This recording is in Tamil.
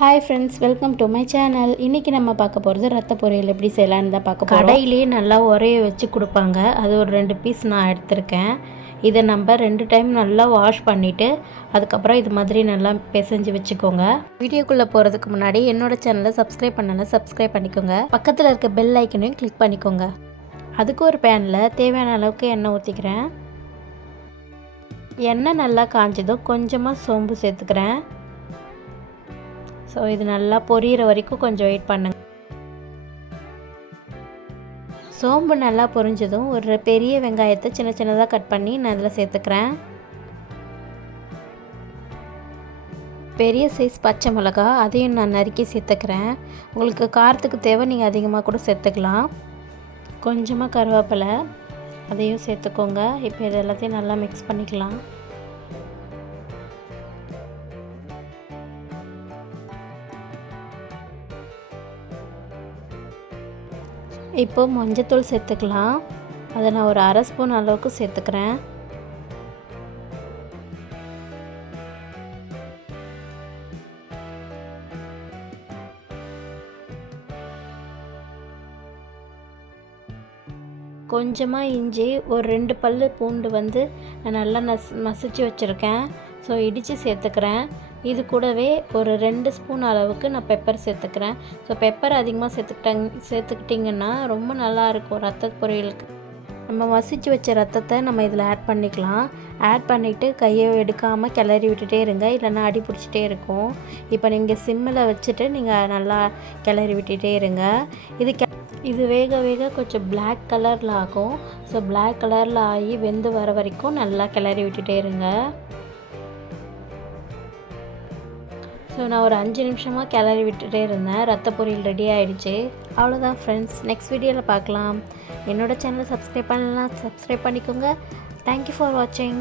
Hi friends, welcome to my channel. இன்றைக்கி நம்ம பார்க்க போகிறது ரத்த பொரியல் எப்படி செய்யலான்னு தான் பார்க்க போகிறோம். கடையிலே நல்லா உரைய வச்சு கொடுப்பாங்க. அது ஒரு 2 பீஸ் நான் எடுத்திருக்கேன். இதை நம்ம 2 டைம் நல்லா வாஷ் பண்ணிவிட்டு அதுக்கப்புறம் இது மாதிரி நல்லா பிசைஞ்சு வச்சுக்கோங்க. வீடியோக்குள்ளே போகிறதுக்கு முன்னாடி என்னோடய சேனலை சப்ஸ்கிரைப் பண்ணலாம், சப்ஸ்கிரைப் பண்ணிக்கோங்க. பக்கத்தில் இருக்க பெல் ஐக்கனையும் கிளிக் பண்ணிக்கோங்க. அதுக்கு ஒரு பேனில் தேவையான அளவுக்கு எண்ணெய் ஊற்றிக்கிறேன். எண்ணெய் நல்லா காஞ்சதும் கொஞ்சமாக சோம்பு சேர்த்துக்கிறேன். ஸோ இது நல்லா பொரியிற வரைக்கும் கொஞ்சம் வெயிட் பண்ணுங்க. சோம்பு நல்லா பொரிஞ்சதும் ஒரு பெரிய வெங்காயத்தை சின்ன சின்னதாக கட் பண்ணி நான் இதில் சேர்த்துக்கிறேன். பெரிய சைஸ் பச்சை மிளகா அதையும் நான் நறுக்கி சேர்த்துக்கிறேன். உங்களுக்கு காரத்துக்கு தேவை நீங்கள் அதிகமாக கூட சேர்த்துக்கலாம். கொஞ்சமாக கருவேப்பிலை அதையும் சேர்த்துக்கோங்க. இப்போ இது எல்லாத்தையும் நல்லா மிக்ஸ் பண்ணிக்கலாம். இப்போ மஞ்சத்தூள் சேர்த்துக்கலாம். அதை நான் ஒரு 1/2 ஸ்பூன் அளவுக்கு சேர்த்துக்கிறேன். கொஞ்சமாக இஞ்சி, ஒரு 2 பல் பூண்டு நான் நல்லா மசிச்சு வச்சுருக்கேன். ஸோ இடித்து சேர்த்துக்கிறேன். இது கூடவே ஒரு 2 ஸ்பூன் அளவுக்கு நான் பெப்பர் சேர்த்துக்கிறேன். ஸோ பெப்பர் அதிகமாக சேர்த்துக்கிட்டிங்கன்னா ரொம்ப நல்லாயிருக்கும் ரத்த பொரியலுக்கு. நம்ம மசிச்சு வச்ச ரத்தத்தை நம்ம இதில் ஆட் பண்ணிக்கலாம். ஆட் பண்ணிவிட்டு கையை எடுக்காமல் கிளறி விட்டுட்டே இருங்க, இல்லைன்னா அடி பிடிச்சிட்டே இருக்கும். இப்போ நீங்கள் சிம்மில் வச்சுட்டு நீங்கள் நல்லா கிளறி விட்டுட்டே இருங்க. இது வேக வேக கொஞ்சம் பிளாக் கலரில் ஆகும். ஸோ பிளாக் கலரில் ஆகி வெந்து வர வரைக்கும் நல்லா கிளறி விட்டுட்டே இருங்க. ஸோ நான் ஒரு 5 நிமிஷமாக கிளறி விட்டுட்டே இருந்தேன். ரத்த பொரியல் ரெடி ஆகிடுச்சு. அவ்வளோதான் ஃப்ரெண்ட்ஸ், நெக்ஸ்ட் வீடியோவில் பார்க்கலாம். என்னோடய சேனலை சப்ஸ்கிரைப் பண்ணலாம், சப்ஸ்கிரைப் பண்ணிக்கோங்க. தேங்க்யூ ஃபார் வாட்சிங்.